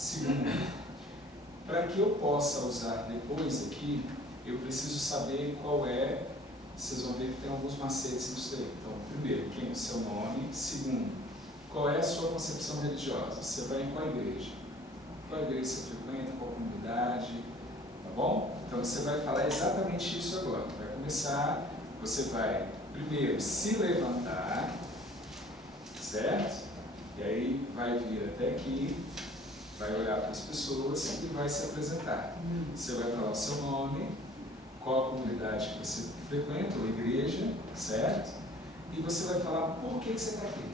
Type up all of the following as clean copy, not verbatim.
Segundo, para que eu possa usar depois aqui, eu preciso saber qual é, vocês vão ver que tem alguns macetes nisso aí. Então, primeiro, quem é o seu nome. Segundo, qual é a sua concepção religiosa? Você vai em qual igreja? Qual igreja você frequenta? Qual comunidade? Tá bom? Então, você vai falar exatamente isso agora. Vai começar, você vai, primeiro, se levantar, certo? E aí vai vir até aqui, vai olhar para as pessoas e vai se apresentar. Você vai falar o seu nome, qual a comunidade que você frequenta, ou igreja, certo? E você vai falar por que você está aqui.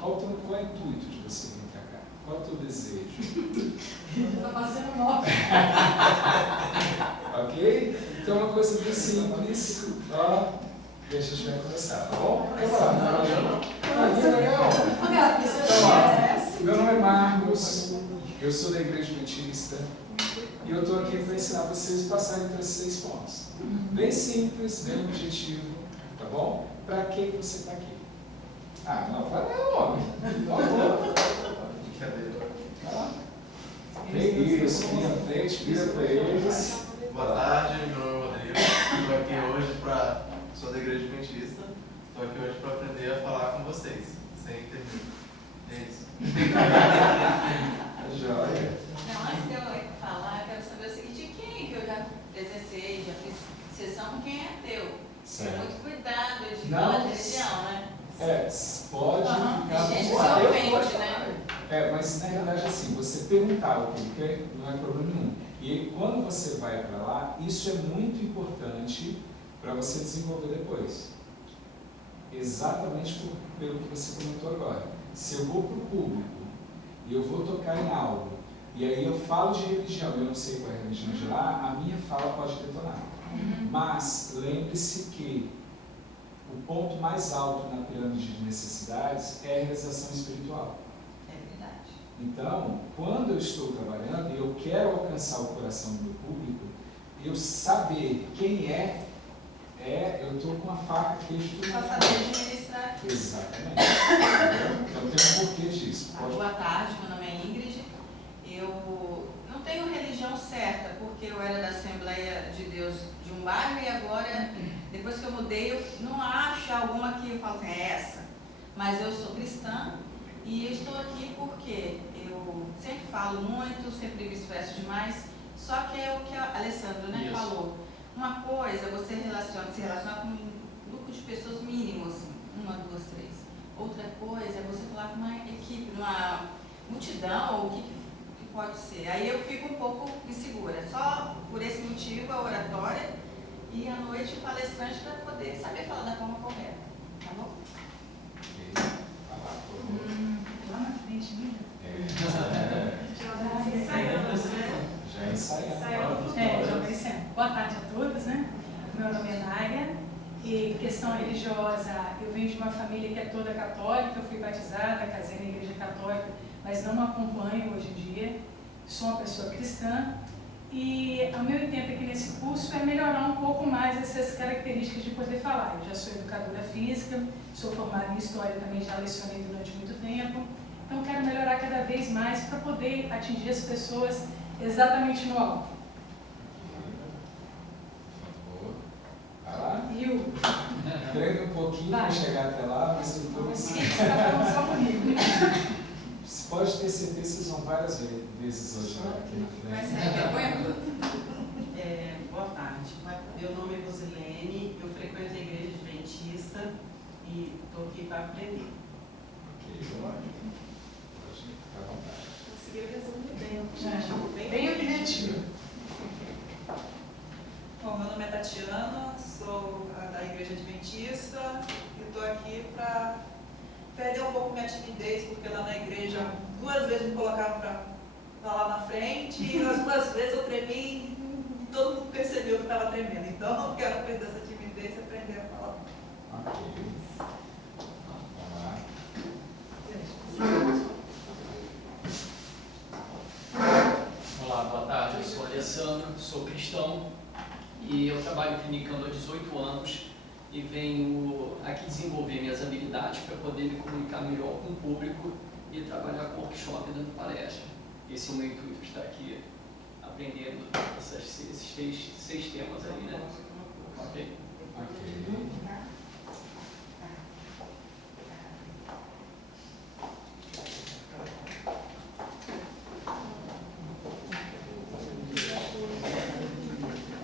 Qual é o intuito de você vir para cá? Qual é o teu desejo? Estou fazendo nome. Ok? Então é uma coisa bem simples. Ó, e a gente vai começar, tá bom? Meu nome é Marcos, eu sou da Igreja Adventista e eu estou aqui para ensinar vocês a passarem por esses 6 pontos. Bem simples, bem objetivo, tá bom? Para que você está aqui? Ah, não, vai dar nome. Vai lá. Vem isso, vem à frente, vira para eles. Boa tarde, meu nome é Rodrigo. Estou aqui hoje para. Sou da Igreja Adventista. Estou aqui hoje para aprender a falar com vocês, sem intervir. É isso. Joia. Não, antes de eu falar, eu quero saber o seguinte: quem que eu já presenciei, já fiz sessão com quem é ateu? Tem muito cuidado de falar de religião, né? Pode ficar Gente, com se ofende, né? mas na realidade assim, você perguntar o que quer não é problema nenhum. E quando você vai para lá, isso é muito importante para você desenvolver depois. Exatamente pelo que você comentou agora. Se eu vou para o público e eu vou tocar em algo, e aí eu falo de religião, eu não sei qual é a religião de lá, a minha fala pode detonar. Mas lembre-se que o ponto mais alto na pirâmide de necessidades é a realização espiritual. É verdade. Então, quando eu estou trabalhando e eu quero alcançar o coração do meu público, eu saber quem eu estou com a faca aqui Só saber administrar. Exatamente. Então tem um porquê disso. Pode... Boa tarde, meu nome é Ingrid. Eu não tenho religião certa, porque eu era da Assembleia de Deus de um bairro e agora, depois que eu mudei, eu não acho alguma que eu falo assim, é essa. Mas eu sou cristã e eu estou aqui porque eu sempre falo muito, sempre me expresso demais, só que é o que a Alessandra, né, falou. Uma coisa, você se relaciona com um grupo de pessoas mínimo, assim, 1, 2, 3. Outra coisa é você falar com uma equipe, uma multidão, ou o que pode ser. Aí eu fico um pouco insegura. Só por esse motivo a oratória e à noite o palestrante para poder saber falar da forma correta. Tá bom? Lá na frente, né? Já ensaiamos. Já vai sendo. Boa tarde a todos, né? Meu nome é Nária e questão religiosa, eu venho de uma família que é toda católica, eu fui batizada, casei na igreja católica, mas não acompanho hoje em dia, sou uma pessoa cristã e o meu intento aqui nesse curso é melhorar um pouco mais essas características de poder falar. Eu já sou educadora física, sou formada em História, também já lecionei durante muito tempo, então quero melhorar cada vez mais para poder atingir as pessoas exatamente no alvo. Vai lá. Viu? Treina um pouquinho para chegar até lá, mas depois... Você está falando só comigo. Você pode ter certeza que vocês vão várias vezes hoje aqui na Vai frente. sair vergonha. Boa tarde. Meu nome é Rosilene, eu frequento a Igreja Adventista e estou aqui para aprender. Ok, pode ficar à vontade. Conseguiu resumir bem, Bem objetivo. Bom, meu nome é Tatiana, sou da Igreja Adventista e estou aqui para perder um pouco minha timidez, porque lá na igreja 2 vezes me colocaram para falar na frente e as 2 vezes eu tremi e todo mundo percebeu que estava tremendo. Então eu não quero perder essa timidez e aprender a falar. Ok. Olá, boa tarde. Eu sou Alessandro, sou cristão e eu trabalho clinicando há 18 anos e venho aqui desenvolver minhas habilidades para poder me comunicar melhor com o público e trabalhar com workshop dando palestra. Esse é o meu intuito de estar aqui aprendendo esses seis temas aí, né? Ok?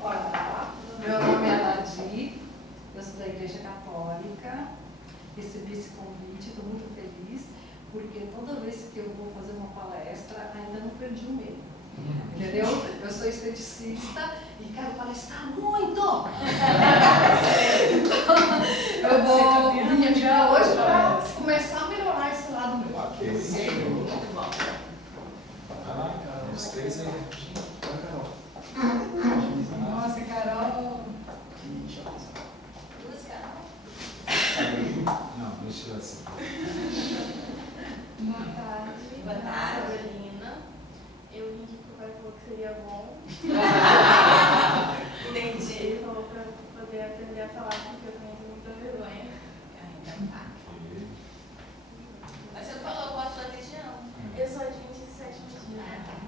Olá, meu nome é Ladi, eu sou da Igreja Católica, recebi esse convite, estou muito feliz, porque toda vez que eu vou fazer uma palestra, ainda não perdi o medo. Entendeu? Eu sou esteticista e quero palestrar muito! Eu vou vir aqui hoje para começar a melhorar esse lado meu. Ok. Muito bom. Os três aí. Nossa, Carol. Duas caras. Não, deixa eu assim. Boa tarde. Boa tarde. Carolina. Eu vim aqui porque o pai falou que seria bom. Entendi. Ele falou para poder aprender a falar porque eu tenho muita vergonha. Mas você falou qual a sua religião? Eu sou adventista de sétimo dia.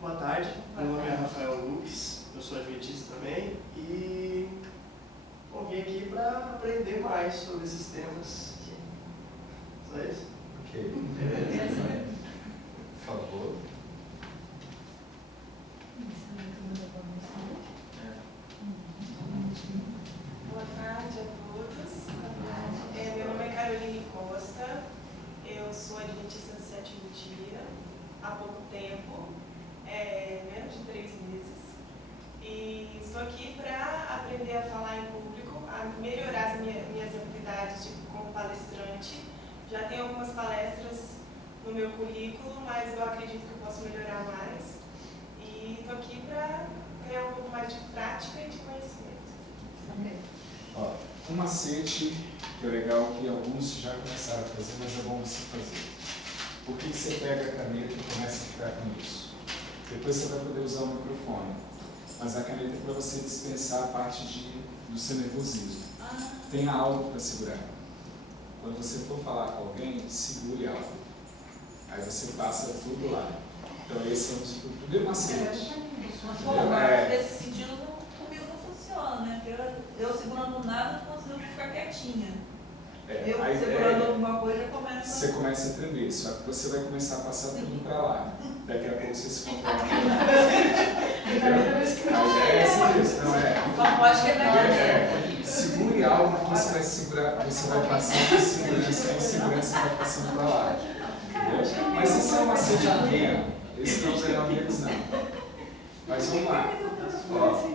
Boa tarde, meu nome é Rafael Lux, eu sou adventista também e vim aqui para aprender mais sobre esses temas. Só isso? Ok. Por favor. Boa tarde a todos. Meu nome é Caroline Costa, eu sou adventista do sétimo dia há pouco tempo, menos de 3 meses, e estou aqui para aprender a falar em público, a melhorar as minhas habilidades como palestrante. Já tenho algumas palestras no meu currículo, mas eu acredito que eu posso melhorar mais, e estou aqui para ganhar um pouco mais de prática e de conhecimento. Ó, um macete que é legal que alguns já começaram a fazer, mas é bom você fazer. Por que você pega a caneta e começa a ficar com isso? Depois você vai poder usar o microfone. Mas a caneta é para você dispensar a parte do seu nervosismo. Tenha algo para segurar. Quando você for falar com alguém, segure algo. Aí você passa tudo lá. Então esse é o primeiro macete. Bom, mas nesse sentido comigo não funciona, né? Porque eu segurando nada não consigo ficar quietinha. Eu segurando alguma coisa começa. Você começa a tremer, só que você vai começar a passar tudo para lá. Daqui a pouco você se controla. A ideia é essa mesmo, não é? Só pode quebrar. Segure algo que você vai segurar, você vai passando em segurança, a insegurança vai passando para lá. Entendeu? Mas esse é um macete pequeno, esse não é uma deles não. Mas vamos lá. Ó,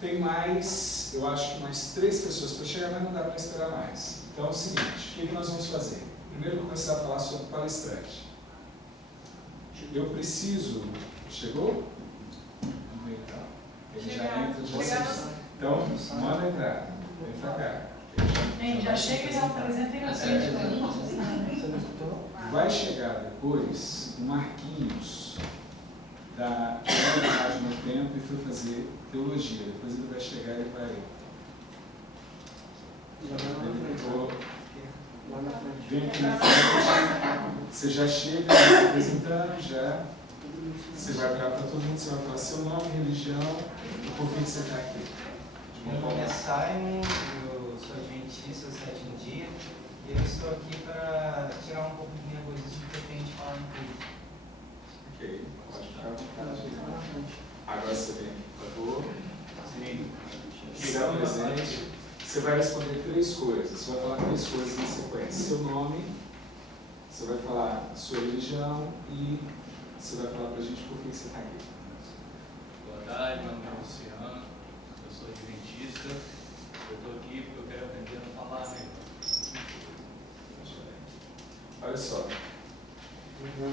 tem mais, eu acho que mais 3 pessoas para chegar, mas não dá para esperar mais. Então é o seguinte, o que nós vamos fazer? Primeiro começar a falar sobre palestrante. Eu preciso... Chegou? Então, ele já entra, já... Então, manda entrar. Vem pra cá. Já chega e já apresenta e assiste. Vai chegar depois o Marquinhos, da Rádio no Tempo, e foi fazer teologia. Depois ele vai chegar e vai... Vem aqui na frente, você já chega se apresentando, já. Você vai olhar para todo mundo, você vai falar seu nome, religião e por que você está aqui. Meu nome é Simon, eu sou adventista do sétimo dia e eu estou aqui para tirar um pouco de nervosismo que eu tenho de falar em público. Ok, pode ficar à vontade. Agora você vem aqui, por favor. Se apresente. Você vai responder 3 coisas. Você vai falar 3 coisas na sequência. Seu nome, você vai falar a sua religião e você vai falar para a gente por que você está aqui. Boa tarde, meu nome é Luciano, eu sou adventista, eu estou aqui porque eu quero aprender a falar mesmo. Olha só,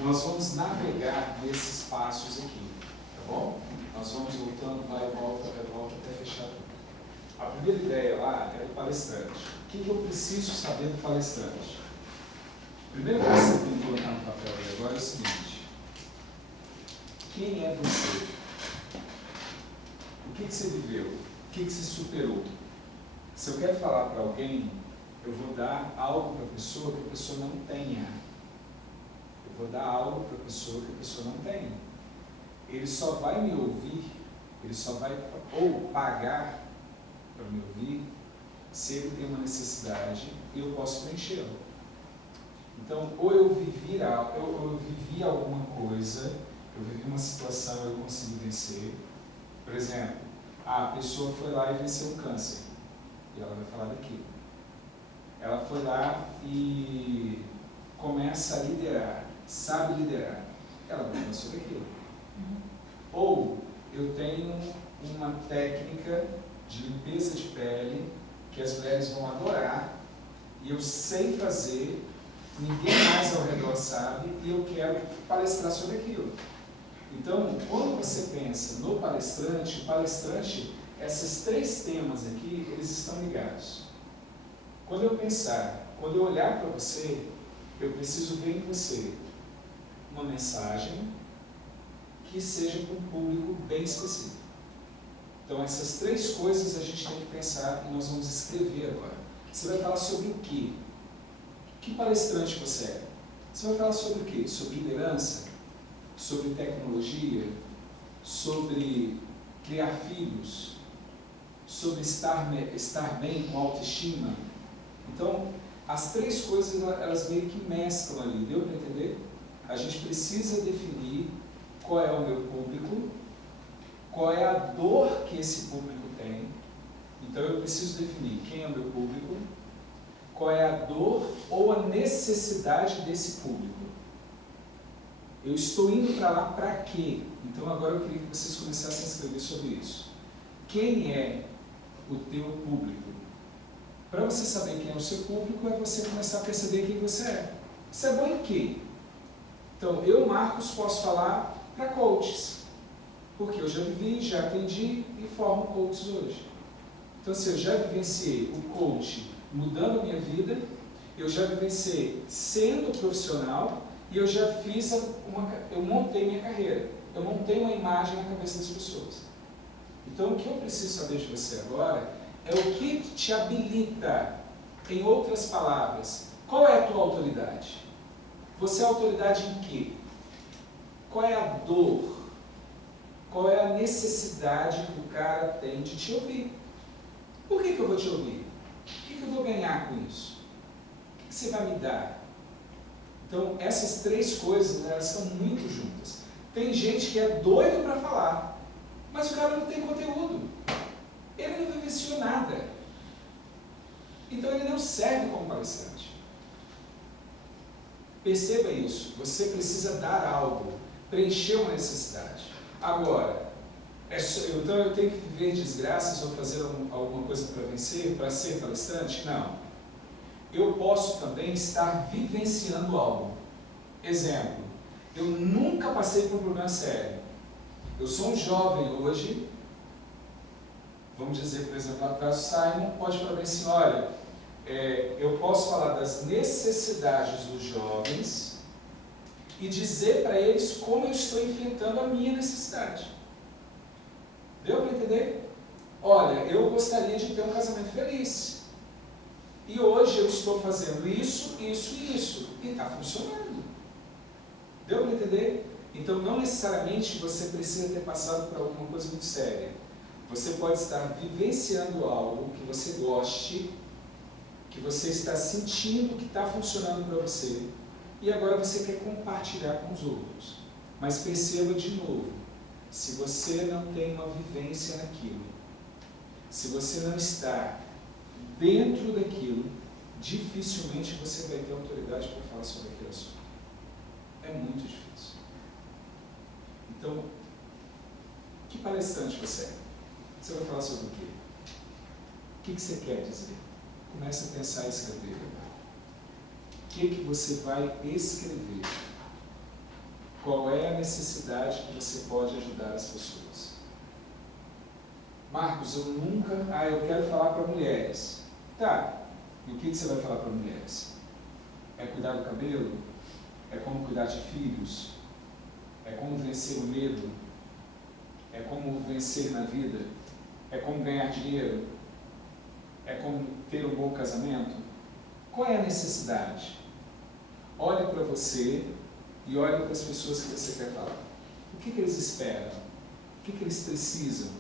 nós vamos navegar nesses passos aqui, tá bom? Nós vamos voltando, vai e volta até fechar tudo. A primeira ideia lá é do palestrante. O que eu preciso saber do palestrante? Primeiro que você tem que colocar no papel aí agora é o seguinte: quem é você? que você viveu? O que você superou? Se eu quero falar para alguém, eu vou dar algo para a pessoa que a pessoa não tenha. Eu vou dar algo para a pessoa que a pessoa não tem. Ele só vai me ouvir, ele só vai ou pagar para me ouvir, se ele tem uma necessidade e eu posso preenchê-la. Então, ou eu vivi alguma coisa, eu vivi uma situação e eu consegui vencer. Por exemplo, a pessoa foi lá e venceu um câncer, e ela vai falar daquilo. Ela foi lá e começa a liderar, sabe liderar, ela vai falar sobre aquilo. Ou eu tenho uma técnica de limpeza de pele que as mulheres vão adorar e eu sei fazer, ninguém mais ao redor sabe e eu quero palestrar sobre aquilo. Então, quando você pensa no palestrante, o palestrante, esses 3 temas aqui, eles estão ligados. Quando eu olhar para você, eu preciso ver em você uma mensagem que seja para um público bem específico. Então, essas 3 coisas a gente tem que pensar e nós vamos escrever agora. Você vai falar sobre o quê? Que palestrante você é? Você vai falar sobre o quê? Sobre liderança? Sobre tecnologia? Sobre criar filhos? Sobre estar bem com autoestima? Então, as 3 coisas, elas meio que mesclam ali. Deu para entender? A gente precisa definir qual é o meu público, qual é a dor que esse público tem. Então eu preciso definir quem é o meu público, qual é a dor ou a necessidade desse público. Eu estou indo para lá para quê? Então agora eu queria que vocês começassem a escrever sobre isso. Quem é o teu público? Para você saber quem é o seu público, é você começar a perceber quem você é. Você é bom em quê? Então, eu, Marcos, posso falar para coaches, porque eu já vivi, já atendi e formo coaches hoje. Então, se eu já vivenciei o coach mudando a minha vida, eu já vivenciei sendo profissional e eu já fiz eu montei minha carreira, eu montei uma imagem na cabeça das pessoas. Então, o que eu preciso saber de você agora é o que te habilita. Em outras palavras, qual é a tua autoridade? Você é autoridade em quê? Qual é a dor? Qual é a necessidade que o cara tem de te ouvir? Por que eu vou te ouvir? O que eu vou ganhar com isso? O que você vai me dar? Então, essas 3 coisas, elas são muito juntas. Tem gente que é doido para falar, mas o cara não tem conteúdo. Ele não vivenciou nada. Então, ele não serve como palestrante. Perceba isso. Você precisa dar algo, preencher uma necessidade. Agora, então eu tenho que viver desgraças ou fazer alguma coisa para vencer, para ser palestrante? Não. Eu posso também estar vivenciando algo. Exemplo, eu nunca passei por um problema sério. Eu sou um jovem hoje, vamos dizer, por exemplo, lá atrás o Simon pode falar bem assim, olha, eu posso falar das necessidades dos jovens e dizer para eles como eu estou enfrentando a minha necessidade. Deu para entender? Olha, eu gostaria de ter um casamento feliz. E hoje eu estou fazendo isso, isso e isso. E está funcionando. Deu para entender? Então, não necessariamente você precisa ter passado por alguma coisa muito séria. Você pode estar vivenciando algo que você goste, que você está sentindo que está funcionando para você, e agora você quer compartilhar com os outros. Mas perceba de novo, se você não tem uma vivência naquilo, se você não está dentro daquilo, dificilmente você vai ter autoridade para falar sobre aquele assunto. É muito difícil. Então, que palestrante você é? Você vai falar sobre o quê? O que você quer dizer? Comece a pensar e escrever. O que você vai escrever? Qual é a necessidade que você pode ajudar as pessoas? Marcos, eu nunca... eu quero falar para mulheres. Tá, e o que você vai falar para mulheres? É cuidar do cabelo? É como cuidar de filhos? É como vencer o medo? É como vencer na vida? É como ganhar dinheiro? É como ter um bom casamento? Qual é a necessidade? Olhe para você e olhe para as pessoas que você quer falar. O que eles esperam? O que eles precisam?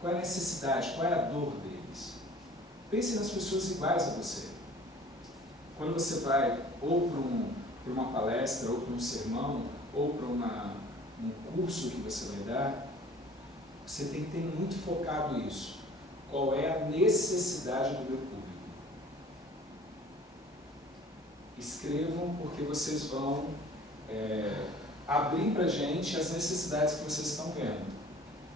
Qual é a necessidade? Qual é a dor deles? Pense nas pessoas iguais a você. Quando você vai ou para uma palestra, ou para um sermão, ou para um curso que você vai dar, você tem que ter muito focado isso. Qual é a necessidade do meu público? Escrevam, porque vocês vão abrir para a gente as necessidades que vocês estão vendo.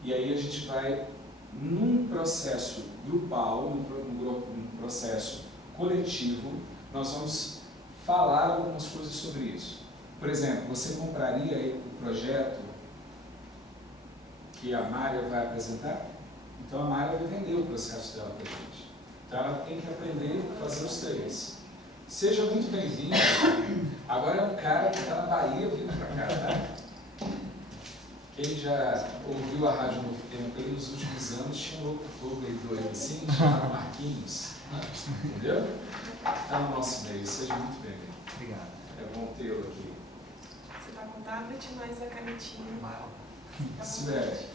E aí a gente vai, num processo grupal, num processo coletivo, nós vamos falar algumas coisas sobre isso. Por exemplo, você compraria o projeto que a Mária vai apresentar? Então a Mária vai vender o processo dela para a gente. Então ela tem que aprender a fazer os 3. Seja muito bem-vindo. Agora é um cara que está na Bahia vindo para cá, tá? Quem já ouviu a Rádio Novo Tempo aí nos últimos anos tinha um locutor meio doido assim, chamado Marquinhos. Entendeu? Está no nosso meio. Seja muito bem-vindo. Obrigado. É bom tê-lo aqui. Você está com o tablet mais a canetinha. Sibeli,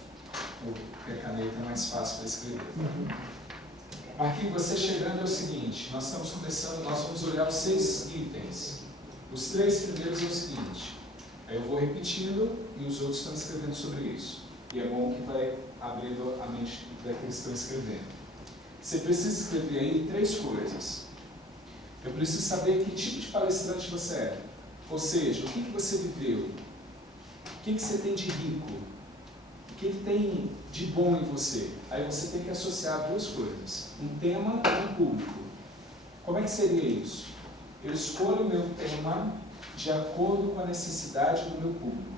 porque a caneta é mais fácil para escrever. Marquinhos, você chegando é o seguinte, nós estamos começando, nós vamos olhar os 6 itens. Os 3 primeiros é o seguinte, aí eu vou repetindo e os outros estão escrevendo sobre isso. E é bom que vai abrindo a mente daqueles que estão escrevendo. Você precisa escrever aí 3 coisas. Eu preciso saber que tipo de palestrante você é. Ou seja, o que você viveu? O que você tem de rico? O que tem de bom em você? Aí você tem que associar 2 coisas. Um tema e um público. Como é que seria isso? Eu escolho o meu tema de acordo com a necessidade do meu público.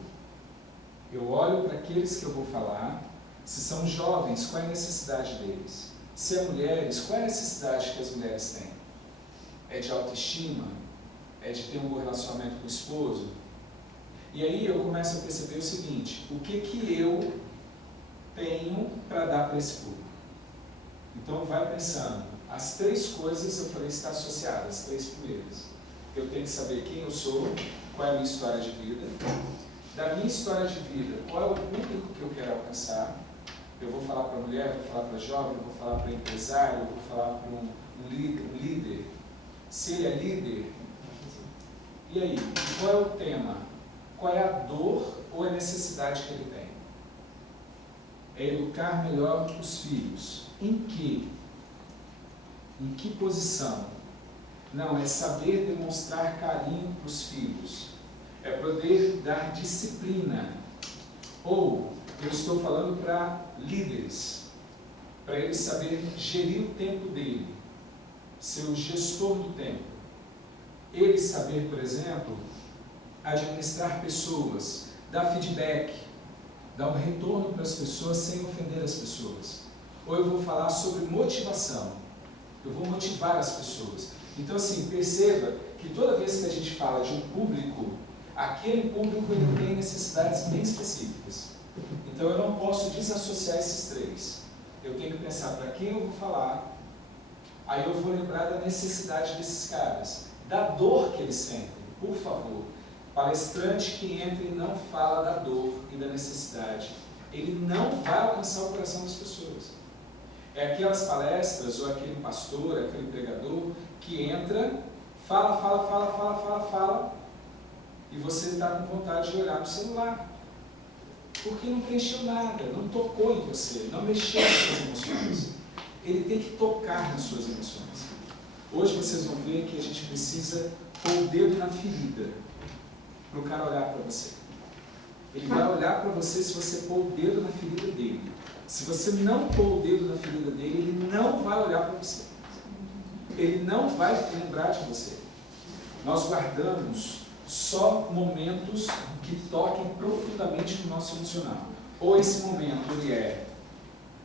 Eu olho para aqueles que eu vou falar. Se são jovens, qual é a necessidade deles? Se é mulheres, qual é a necessidade que as mulheres têm? É de autoestima? É de ter um bom relacionamento com o esposo? E aí eu começo a perceber o seguinte, o que eu tenho para dar para esse público? Então vai pensando, as 3 coisas eu falei está associadas, as 3 primeiras. Eu tenho que saber quem eu sou, qual é a minha história de vida. Da minha história de vida, qual é o público que eu quero alcançar? Eu vou falar para a mulher, vou falar para a jovem, eu vou falar para o empresário, eu vou falar para um líder. Se ele é líder, e aí? Qual é o tema? Qual é a dor ou a necessidade que ele tem? É educar melhor os filhos. Em que? Em que posição? Não, é saber demonstrar carinho para os filhos. É poder dar disciplina. Ou, eu estou falando para líderes, para ele saber gerir o tempo dele, ser o gestor do tempo. Ele saber, por exemplo, administrar pessoas, dar feedback, dar um retorno para as pessoas sem ofender as pessoas. Ou eu vou falar sobre motivação, eu vou motivar as pessoas. Então assim, perceba que toda vez que a gente fala de um público, aquele público ele tem necessidades bem específicas. Então eu não posso desassociar esses 3. Eu tenho que pensar para quem eu vou falar, aí eu vou lembrar da necessidade desses caras, da dor que eles sentem. Por favor, palestrante que entra e não fala da dor e da necessidade, ele não vai alcançar o coração das pessoas. É aquelas palestras, ou aquele pastor, aquele pregador, que entra, fala, e você está com vontade de olhar para o celular. Porque não preencheu nada, não tocou em você, não mexeu nas suas emoções. Ele tem que tocar nas suas emoções. Hoje vocês vão ver que a gente precisa pôr o dedo na ferida para o cara olhar para você. Ele vai olhar para você se você pôr o dedo na ferida dele. Se você não pôr o dedo na ferida dele, ele não vai olhar para você. Ele não vai lembrar de você. Nós guardamos só momentos que toquem profundamente no nosso emocional. Ou esse momento ele é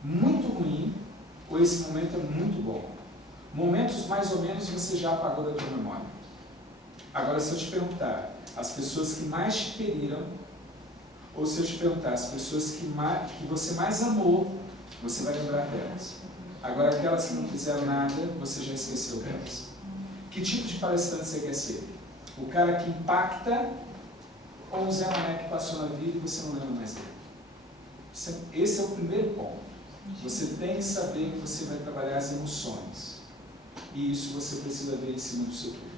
muito ruim, ou esse momento é muito bom. Momentos mais ou menos você já apagou da tua memória. Agora, se eu te perguntar as pessoas que mais te feriram, ou se eu te perguntar as pessoas que você mais amou, Você vai lembrar delas. Agora, aquelas que não fizeram nada, você já esqueceu delas. Que tipo de palestrante você quer ser? O cara que impacta ou o Zé Mané que passou na vida e você não lembra mais dele? Esse é o primeiro ponto. Você tem que saber que você vai trabalhar as emoções. E isso você precisa ver em cima do seu tudo.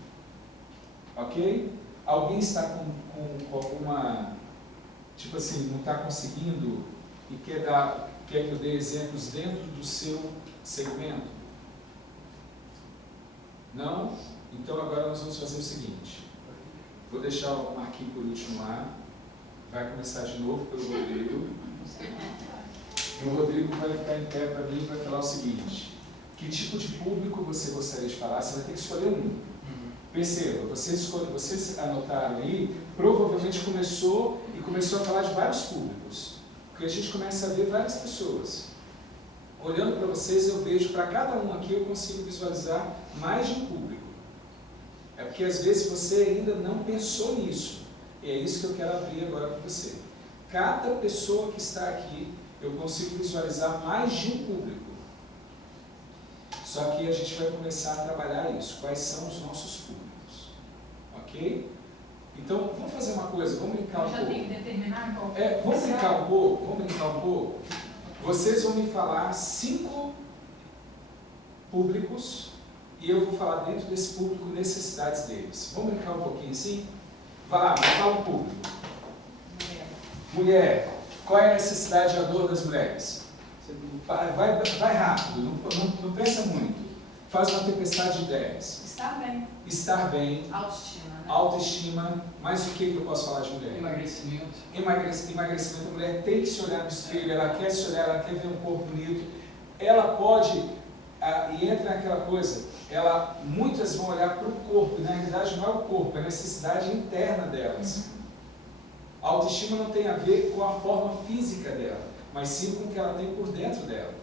Ok? Alguém está com alguma, tipo assim, não está conseguindo e quer que eu dê exemplos dentro do seu segmento? Não? Então agora nós vamos fazer o seguinte. Vou deixar o Marquinhos por último lá. Vai começar de novo pelo Rodrigo. E o Rodrigo vai ficar em pé para mim e vai falar o seguinte. Que tipo de público você gostaria de falar? Você vai ter que escolher um. Perceba, vocês anotaram aí, provavelmente começou a falar de vários públicos. Porque a gente começa a ver várias pessoas. Olhando para vocês, eu vejo, para cada um aqui, eu consigo visualizar mais de um público. É porque às vezes você ainda não pensou nisso. E é isso que eu quero abrir agora para você. Cada pessoa que está aqui, eu consigo visualizar mais de um público. Só que a gente vai começar a trabalhar isso. Quais são os nossos públicos? Ok? Então, vamos fazer uma coisa, vamos brincar um pouco. Já tem que determinar qual vamos brincar um pouco. Vocês vão me falar 5 públicos e eu vou falar dentro desse público necessidades deles. Vamos brincar um pouquinho assim? Vai lá, fala um público. Mulher. Qual é a necessidade e a dor das mulheres? Vai rápido, não pensa muito. Faz uma tempestade de ideias. Estar bem. Estar bem. Autoestima. Né? Autoestima. Mas o que eu posso falar de mulher? Emagrecimento. Emagrecimento. A mulher tem que se olhar no espelho, ela quer se olhar, ela quer ver um corpo bonito. Ela pode, e entra naquela coisa, muitas vão olhar para o corpo, e na realidade não é o corpo, é a necessidade interna delas. A autoestima não tem a ver com a forma física dela, mas sim com o que ela tem por dentro dela.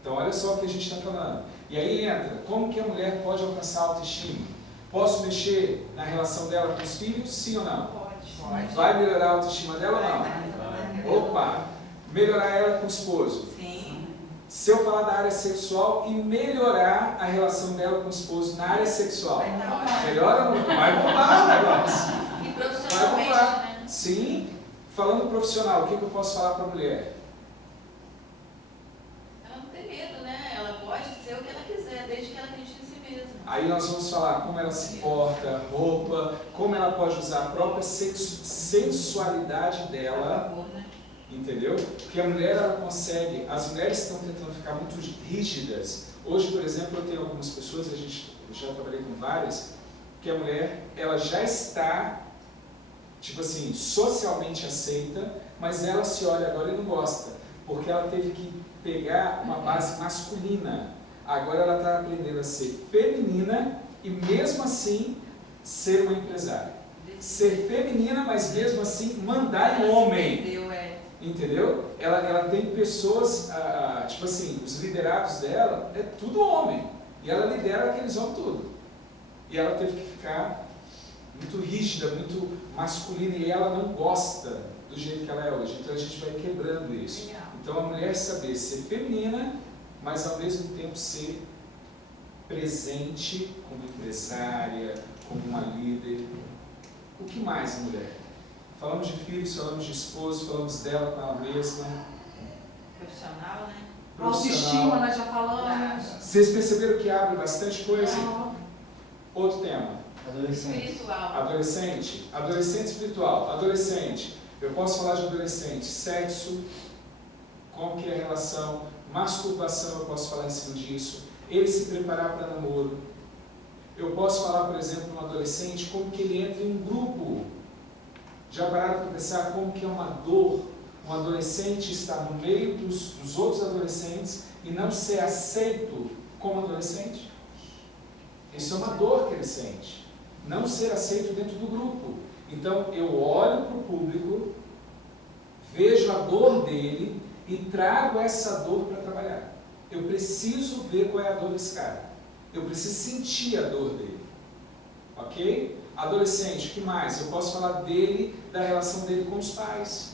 Então olha só o que a gente está falando. E aí entra, como que a mulher pode alcançar a autoestima? Posso mexer na relação dela com os filhos? Sim ou não? Pode. Vai melhorar a autoestima dela ou não? Opa! Melhorar ela com o esposo? Sim. Se eu falar da área sexual e melhorar a relação dela com o esposo na área sexual, melhora ou não? Vai bombar o negócio. E Vai profissionalmente, bombar. né? Sim. Falando profissional, o que eu posso falar para a mulher? Ela não tem medo, né? Ela pode ser o que ela quiser, desde que ela acredite em si mesma. Aí nós vamos falar como ela se porta, roupa, como ela pode usar a própria sensualidade dela. Por favor, né? Entendeu? Porque a mulher, ela consegue, as mulheres estão tentando ficar muito rígidas. Hoje, por exemplo, eu tenho algumas pessoas, eu já trabalhei com várias, que a mulher, ela já está, tipo assim, socialmente aceita, mas ela se olha agora e não gosta, porque ela teve que pegar uma base masculina. Agora ela está aprendendo a ser feminina e mesmo assim ser uma empresária. Ser feminina, mas mesmo assim mandar em homem. Entendeu? Ela tem pessoas, tipo assim, os liderados dela é tudo homem. E ela lidera aqueles homens tudo. E ela teve que ficar muito rígida, muito masculina, e ela não gosta do jeito que ela é hoje. Então a gente vai quebrando isso. Então a mulher saber ser feminina, mas ao mesmo tempo ser presente como empresária, como uma líder. O que mais, mulher? Falamos de filhos, falamos de esposo, falamos dela com ela mesma. Profissional, né? Autoestima, nós já falamos. Vocês perceberam que abre bastante coisa? Outro tema. Espiritual. Adolescente. Adolescente espiritual. Adolescente. Eu posso falar de adolescente. Sexo. Como que é a relação. Masturbação, eu posso falar em cima disso. Ele se preparar para namoro. Eu posso falar, por exemplo, para um adolescente, como que ele entra em um grupo. Já pararam para pensar como que é uma dor um adolescente estar no meio dos outros adolescentes e não ser aceito como adolescente? Isso é uma dor que ele sente. Não ser aceito dentro do grupo. Então, eu olho para o público, vejo a dor dele e trago essa dor para trabalhar. Eu preciso ver qual é a dor desse cara. Eu preciso sentir a dor dele. Ok? Adolescente, o que mais? Eu posso falar dele, da relação dele com os pais,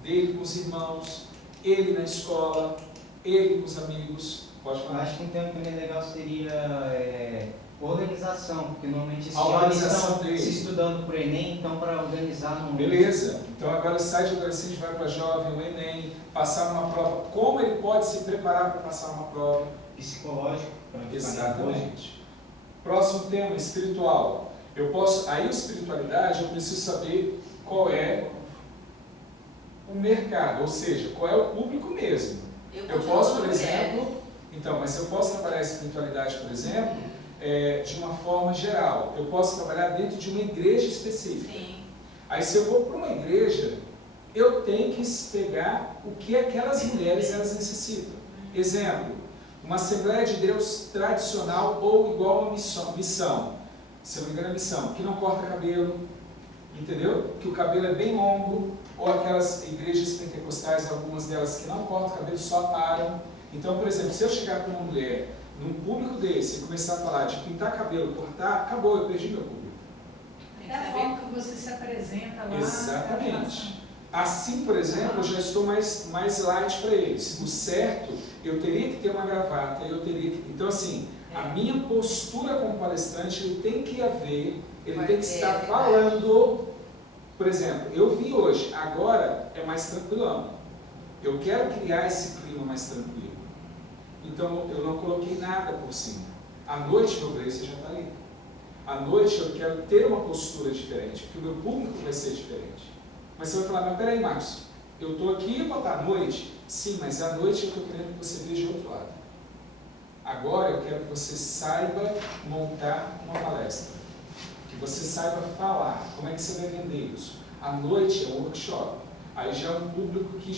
dele com os irmãos, ele na escola, ele com os amigos. Pode Eu falar. acho que um tema também legal seria organização, porque normalmente esses A jovens organização estão dele. se estudando por Enem, então para organizar no Beleza, então agora sai de adolescente, vai para jovem, o Enem, passar uma prova. Como ele pode se preparar para passar uma prova? psicológico. Para Exatamente. Próximo tema, espiritual. Aí a espiritualidade, eu preciso saber qual é o mercado, ou seja, qual é o público mesmo. Eu posso, por exemplo, mas eu posso trabalhar a espiritualidade, por exemplo, de uma forma geral. Eu posso trabalhar dentro de uma igreja específica. Sim. Aí se eu vou para uma igreja, eu tenho que pegar o que aquelas mulheres elas necessitam. Exemplo, uma Assembleia de Deus tradicional ou igual a uma missão. Se eu não me engano, é missão, que não corta cabelo, entendeu? Que o cabelo é bem longo, ou aquelas igrejas pentecostais, algumas delas que não cortam cabelo, só param. Então, por exemplo, se eu chegar com uma mulher num público desse e começar a falar de pintar cabelo, cortar, acabou, eu perdi meu público. É a forma que você se apresenta lá. Exatamente. Assim, por exemplo, eu já estou mais light para eles. O certo, eu teria que ter uma gravata, eu teria que... Então, assim, a minha postura como palestrante, ele tem que haver, ele tem que estar falando... Por exemplo, eu vi hoje, agora é mais tranquilão. Eu quero criar esse clima mais tranquilo. Então, eu não coloquei nada por cima. À noite, meu blazer já está ali. À noite, eu quero ter uma postura diferente, porque o meu público vai ser diferente. Mas você vai falar, mas peraí, Marcos, eu estou aqui e vou estar à noite? Sim, mas à noite eu estou querendo que você veja o outro lado. Agora eu quero que você saiba montar uma palestra. Que você saiba falar. Como é que você vai vender isso? À noite é um workshop. Aí já é um público que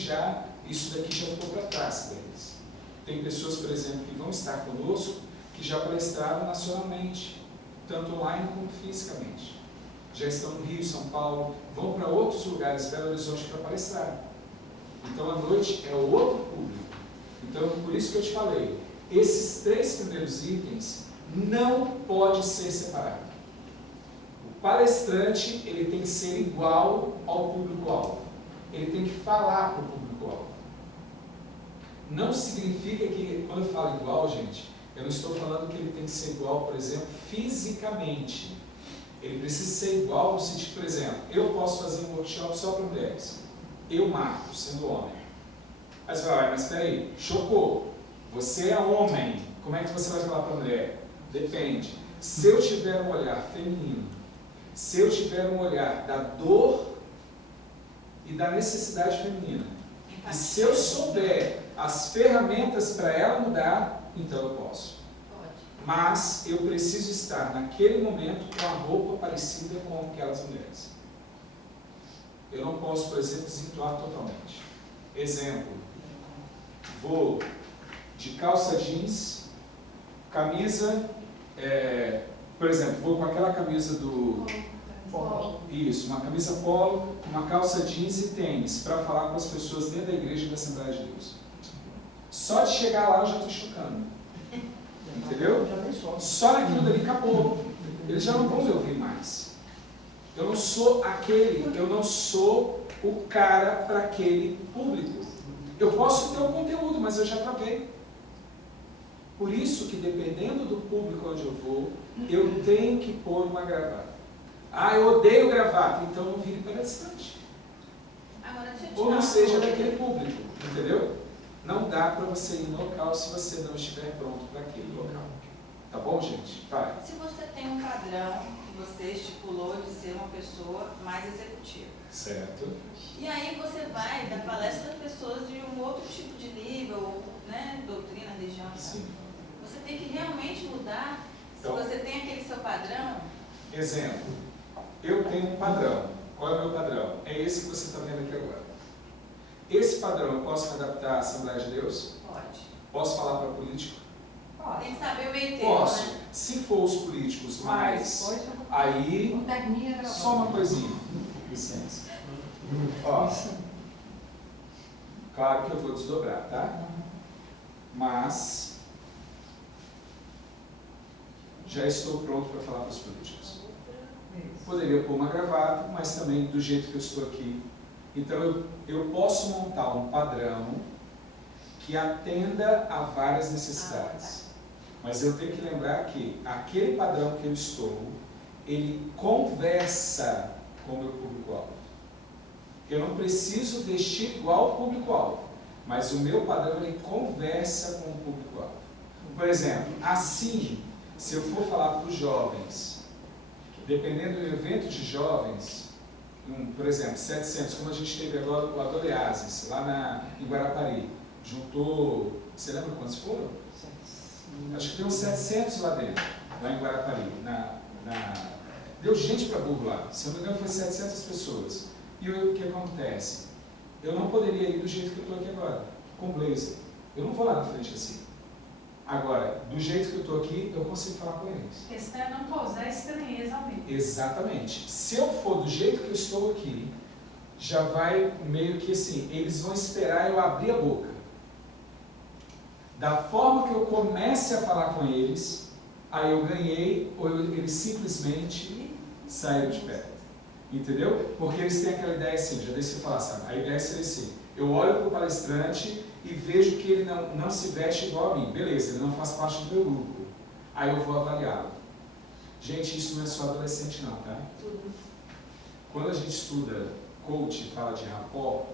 isso daqui já ficou para trás deles. Tem pessoas, por exemplo, que vão estar conosco, que já palestraram nacionalmente, tanto online como fisicamente. Já estão no Rio, São Paulo, vão para outros lugares, Belo Horizonte, para palestrar. Então, à noite é outro público. Então, por isso que eu te falei, esses 3 primeiros itens não pode ser separado. O palestrante, ele tem que ser igual ao público-alvo. Ele tem que falar para o público-alvo. Não significa que, quando eu falo igual, gente, eu não estou falando que ele tem que ser igual, por exemplo, fisicamente. Ele precisa ser igual no sentido, por exemplo, eu posso fazer um workshop só para mulheres. Eu, Marcos, sendo homem. Aí você fala, mas peraí, chocou. Você é homem, como é que você vai falar para a mulher? Depende. Se eu tiver um olhar feminino, se eu tiver um olhar da dor e da necessidade feminina, e se eu souber as ferramentas para ela mudar, então eu posso. Mas eu preciso estar naquele momento com a roupa parecida com aquelas mulheres. Eu não posso, por exemplo, desvirtuar totalmente. Exemplo, vou de calça jeans, camisa, por exemplo, vou com aquela camisa do... Isso, uma camisa polo, uma calça jeans e tênis, para falar com as pessoas dentro da igreja da Assembleia de Deus. Só de chegar lá eu já estou chocando. Entendeu? Só naquilo dali acabou. Eles já não vão me ouvir mais. Eu não sou o cara para aquele público. Eu posso ter um conteúdo, mas eu já travei. Por isso que, dependendo do público onde eu vou, eu tenho que pôr uma gravata. Ah, eu odeio gravata, então não vire palestrante. Ou não seja daquele público, entendeu? Não dá para você ir no local se você não estiver pronto para aquele local. Tá bom, gente? Vai. Se você tem um padrão que você estipulou de ser uma pessoa mais executiva. Certo. E aí você vai dar palestra para pessoas de um outro tipo de nível, né? Doutrina, religião. Sim. Você tem que realmente mudar. Então, se você tem aquele seu padrão. Exemplo. Eu tenho um padrão. Qual é o meu padrão? É esse que você está vendo aqui agora. Esse padrão eu posso me adaptar à Assembleia de Deus? Pode. Posso falar para político? Pode. Tem que saber o meio termo, Posso. né? Se for os políticos mais... Aí, só uma coisinha. Licença. Ó, claro que eu vou desdobrar, tá? Mas já estou pronto para falar para os políticos. Poderia pôr uma gravata, mas também do jeito que eu estou aqui, Então eu posso montar um padrão que atenda a várias necessidades. Mas eu tenho que lembrar que aquele padrão que eu estou, ele conversa com o meu público-alvo. Eu não preciso vestir igual ao público-alvo, mas o meu padrão ele conversa com o público-alvo. Por exemplo, assim, se eu for falar para os jovens, dependendo do evento de jovens, por exemplo, 700, como a gente teve agora o Adoreases, lá em Guarapari, juntou, você lembra quantos foram? Acho que tem uns 700 lá dentro, lá em Guarapari. Deu gente para burro lá, se eu não me engano foi 700 pessoas. E o que acontece? Eu não poderia ir do jeito que eu estou aqui agora, com blazer. Eu não vou lá na frente assim. Agora, do jeito que eu estou aqui, eu consigo falar com eles. A questão é não causar estranheza ao meio. Exatamente. Se eu for do jeito que eu estou aqui, já vai meio que assim, eles vão esperar eu abrir a boca. Da forma que eu comece a falar com eles, aí eu ganhei, ou eles simplesmente saíram de perto. Entendeu? Porque eles têm aquela ideia assim, já deixa eu falar, sabe? A ideia seria assim, eu olho para o palestrante e vejo que ele não se veste igual a mim. Beleza, ele não faz parte do meu grupo. Aí eu vou avaliá-lo. Gente, isso não é só adolescente não, tá? Quando a gente estuda coach e fala de rapport,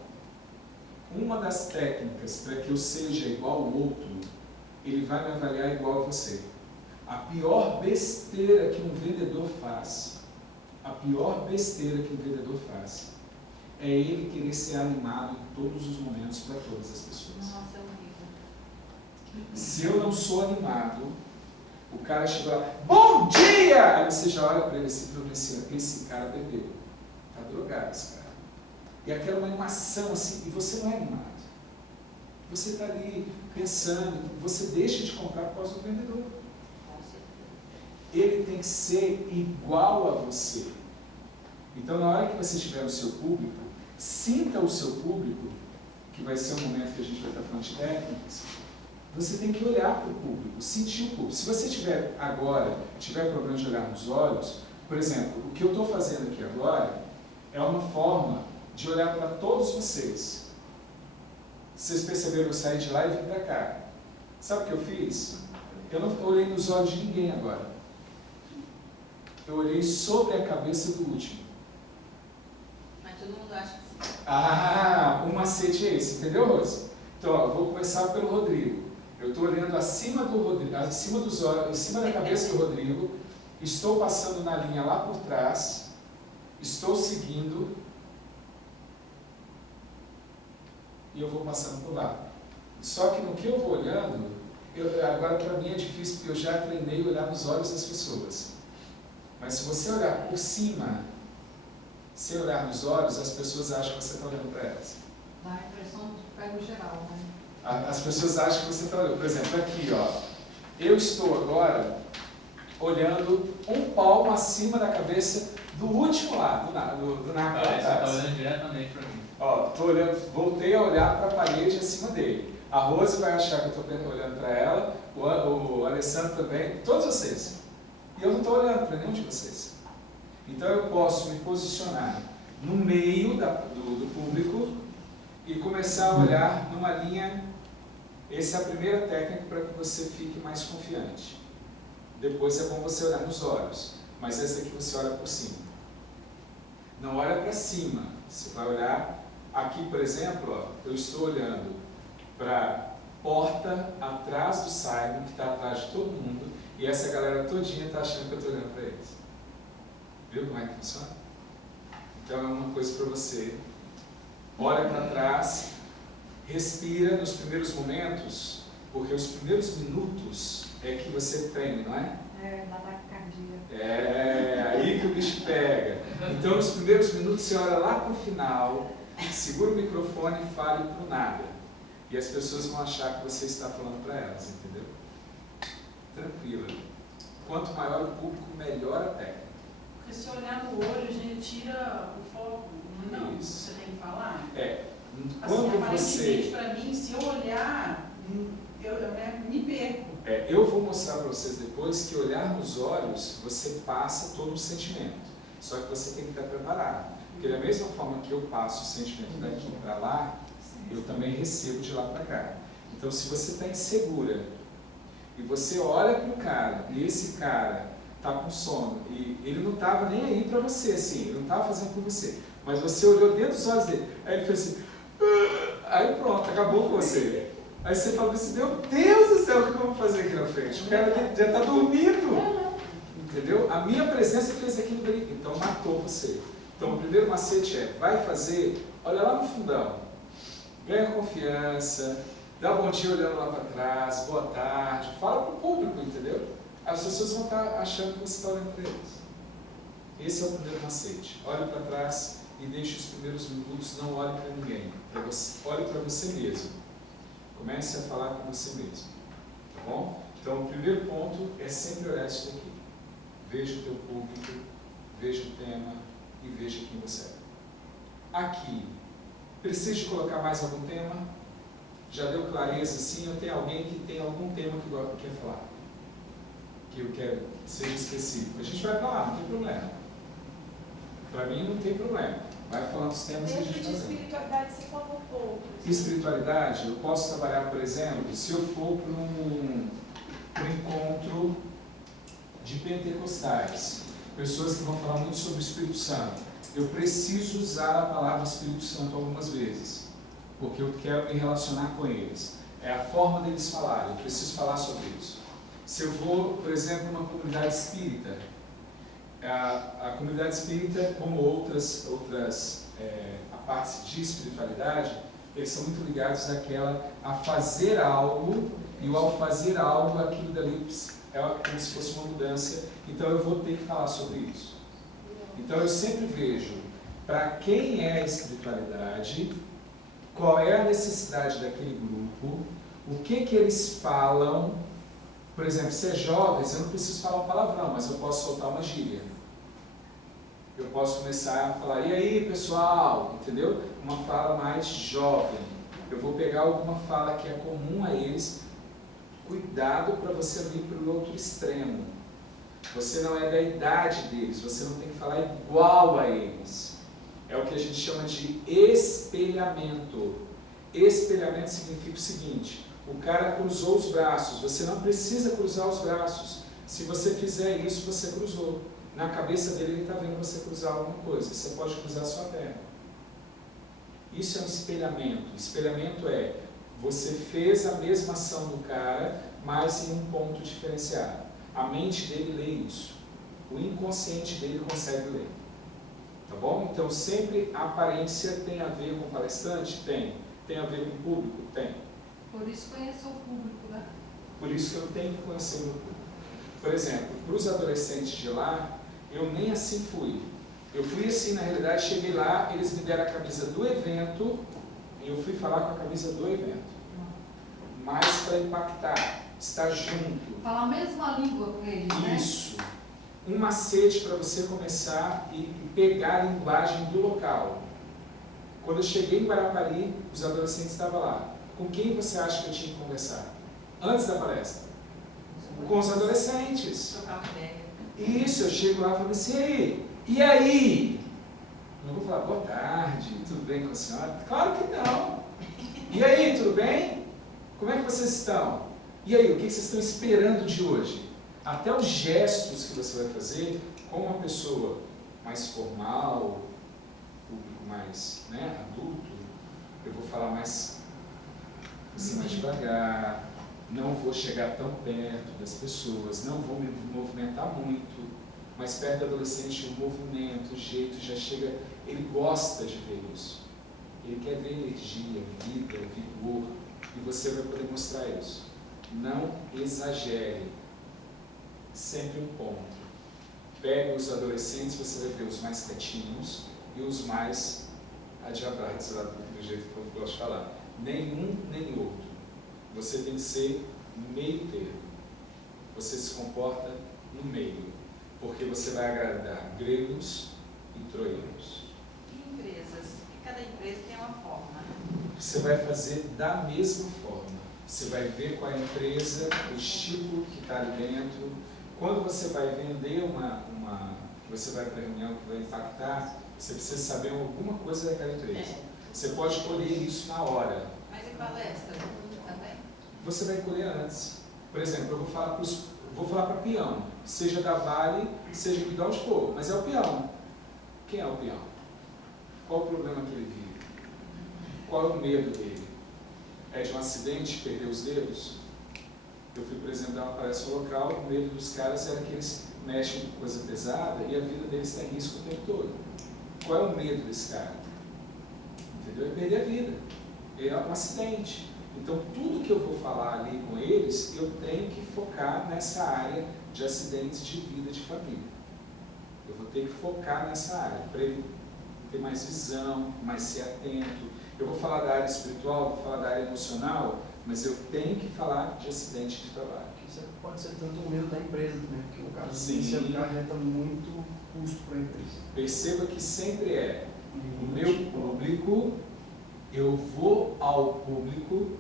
uma das técnicas para que eu seja igual ao outro, ele vai me avaliar igual a você. A pior besteira que um vendedor faz, é ele querer ser animado em todos os momentos para todas as pessoas. Nossa, é horrível. Se eu não sou animado, o cara chega lá, bom dia! Aí você já olha para ele assim, esse cara bebeu, tá drogado esse cara. E aquela uma animação assim, e você não é animado. Você está ali pensando, você deixa de comprar por causa do vendedor. Ele tem que ser igual a você. Então, na hora que você estiver no seu público, sinta o seu público, que vai ser um momento que a gente vai estar falando de técnicas, você tem que olhar para o público, sentir o público. Se você tiver problema de olhar nos olhos, por exemplo, o que eu estou fazendo aqui agora é uma forma de olhar para todos vocês. Vocês perceberam, eu saí de lá e vim para cá. Sabe o que eu fiz? Eu não olhei nos olhos de ninguém agora. Eu olhei sobre a cabeça do último. Mas todo mundo acha que sim. O macete é esse, entendeu, Rose? Então, ó, vou começar pelo Rodrigo. Eu estou olhando acima do Rodrigo, acima dos olhos, em cima da cabeça do Rodrigo. Estou passando na linha lá por trás. Estou seguindo. E eu vou passando por lá. Só que no que eu vou olhando, agora para mim é difícil porque eu já treinei olhar nos olhos das pessoas. Mas se você olhar por cima, sem olhar nos olhos, as pessoas acham que você está olhando para elas. Dá a impressão de pego geral, né? As pessoas acham que você está olhando. Por exemplo, aqui, ó. Eu estou agora olhando um palmo acima da cabeça do último lá, do narco. Você está olhando diretamente para mim. Ó, tô olhando, voltei a olhar para a parede acima dele. A Rose vai achar que eu estou olhando para ela, o Alessandro também, todos vocês. E eu não estou olhando para nenhum de vocês. Então eu posso me posicionar no meio do público e começar a olhar numa linha. Essa é a primeira técnica para que você fique mais confiante. Depois é bom você olhar nos olhos, mas essa aqui você olha por cima. Não olha para cima, você vai olhar aqui, por exemplo, ó, eu estou olhando para a porta atrás do Simon, que está atrás de todo mundo, e essa galera todinha está achando que eu estou olhando para eles. Viu como é que funciona? Então é uma coisa para você. Olha para trás, respira nos primeiros momentos, porque os primeiros minutos é que você treme, não é? Da taquicardia. É aí que o bicho pega. Então nos primeiros minutos você olha lá para o final, segura o microfone e fale para o nada. E as pessoas vão achar que você está falando para elas, entendeu? Tranquilo. Quanto maior o público, melhor a técnica. Porque se olhar no olho, a gente tira o foco. Não, Isso. você tem que falar. Quando Aparentemente, para mim, se eu olhar, eu me perco. Eu vou mostrar para vocês depois que olhar nos olhos, você passa todo o sentimento. Só que você tem que estar preparado. Porque da mesma forma que eu passo o sentimento daqui para lá, eu também recebo de lá para cá. Então, se você está insegura e você olha para o cara e esse cara está com sono e ele não estava nem aí para você, assim, ele não estava fazendo por você, mas você olhou dentro dos olhos dele, aí ele fez assim, aí pronto, acabou com você. Aí você fala assim, meu Deus do céu, o que eu vou fazer aqui na frente? O cara já está dormindo, entendeu? A minha presença fez aquilo dali, então matou você. Então o primeiro macete é, vai fazer, olha lá no fundão, ganha confiança, dá bom dia olhando lá para trás, boa tarde, fala para o público, entendeu? As pessoas vão estar achando que você está olhando para eles. Esse é o primeiro macete. Olhe para trás e deixe os primeiros minutos, não olhe para ninguém. Olhe para você mesmo. Comece a falar com você mesmo. Tá bom? Então, o primeiro ponto é sempre olhar isso daqui. Veja o teu público, veja o tema e veja quem você é. Aqui, precisa de colocar mais algum tema? Já deu clareza assim? Eu tenho alguém que tem algum tema que quer falar? Que eu quero que seja específico. A gente vai falar, não tem problema. Para mim não tem problema. Vai falando os temas que a gente Dentro vai de fazer. espiritualidade, você falou pouco. Espiritualidade, eu posso trabalhar, por exemplo, se eu for para um encontro de pentecostais, pessoas que vão falar muito sobre o Espírito Santo, eu preciso usar a palavra Espírito Santo algumas vezes, porque eu quero me relacionar com eles. É a forma deles falarem, eu preciso falar sobre isso. Se eu vou, por exemplo, numa comunidade espírita, a comunidade espírita, como outras a parte de espiritualidade, eles são muito ligados a fazer algo, e ao fazer algo, aquilo dali é como se fosse uma mudança, então eu vou ter que falar sobre isso. Então eu sempre vejo, para quem é a espiritualidade, qual é a necessidade daquele grupo, o que eles falam. Por exemplo, se é jovens, eu não preciso falar um palavrão, mas eu posso soltar uma gíria. Eu posso começar a falar, e aí pessoal, entendeu? Uma fala mais jovem. Eu vou pegar alguma fala que é comum a eles. Cuidado para você não ir para o outro extremo. Você não é da idade deles, você não tem que falar igual a eles. É o que a gente chama de espelhamento. Espelhamento significa o seguinte: o cara cruzou os braços, você não precisa cruzar os braços. Se você fizer isso, você cruzou. Na cabeça dele, ele está vendo você cruzar alguma coisa. Você pode cruzar a sua perna. Isso é um espelhamento. Espelhamento é, você fez a mesma ação do cara, mas em um ponto diferenciado. A mente dele lê isso. O inconsciente dele consegue ler. Tá bom? Então, sempre a aparência tem a ver com o palestrante? Tem. Tem a ver com o público? Tem. Por isso conhecer o público, né? Por isso que eu tenho que conhecer o meu público. Por exemplo, para os adolescentes de lá, eu nem assim fui. Eu fui assim, na realidade, cheguei lá, eles me deram a camisa do evento, e eu fui falar com a camisa do evento. Mas para impactar, estar junto. Falar a mesma língua com eles, né? Isso. Um macete para você começar e pegar a linguagem do local. Quando eu cheguei em Guarapari, os adolescentes estavam lá. Com quem você acha que eu tinha que conversar? Antes da palestra? Com os adolescentes. Trocar uma ideia. Isso, eu chego lá e falo assim, e aí? Não vou falar, boa tarde, tudo bem com a senhora? Claro que não. E aí, tudo bem? Como é que vocês estão? E aí, o que vocês estão esperando de hoje? Até os gestos que você vai fazer com uma pessoa mais formal, público mais adulto, eu vou falar mais devagar, não vou chegar tão perto das pessoas, não vou me movimentar muito, mas perto do adolescente o movimento, o jeito já chega, ele gosta de ver isso. Ele quer ver energia, vida, vigor, e você vai poder mostrar isso. Não exagere. Sempre um ponto. Pega os adolescentes, você vai ver os mais quietinhos e os mais adiabrados, do jeito que eu gosto de falar. Nenhum, nem outro. Você tem que ser meio termo. Você se comporta no meio, porque você vai agradar gregos e troianos. E empresas? Porque cada empresa tem uma forma. Você vai fazer da mesma forma. Você vai ver qual é a empresa, o estilo que está ali dentro. Quando você vai vender você vai para a reunião que vai impactar, você precisa saber alguma coisa daquela empresa. Você pode colher isso na hora. Mas e palestra também? Você vai colher antes. Por exemplo, eu vou falar para peão, seja da Vale, seja de onde for, mas é o peão. Quem é o peão? Qual o problema que ele vive? Qual é o medo dele? É de um acidente, perder os dedos? Eu fui, por exemplo, dar uma palestra local, o medo dos caras era que eles mexem com coisa pesada e a vida deles está em risco o tempo todo. Qual é o medo desse cara? Entendeu? É perder a vida. É um acidente. Então, tudo que eu vou falar ali com eles, eu tenho que focar nessa área de acidentes de vida de família. Eu vou ter que focar nessa área, para ele ter mais visão, mais ser atento. Eu vou falar da área espiritual, vou falar da área emocional, mas eu tenho que falar de acidente de trabalho. Isso pode ser tanto o medo da empresa também, porque o caso Sim. você acarreta muito custo para a empresa. Perceba que sempre é o meu público, eu vou ao público,